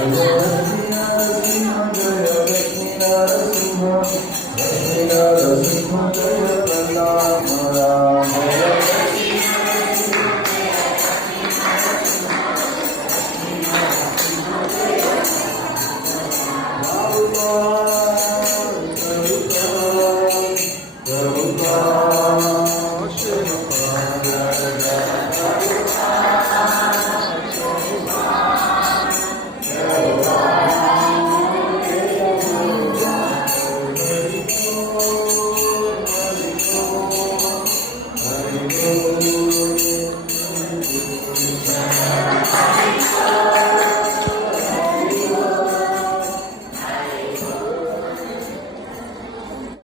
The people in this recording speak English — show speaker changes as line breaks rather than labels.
Amen.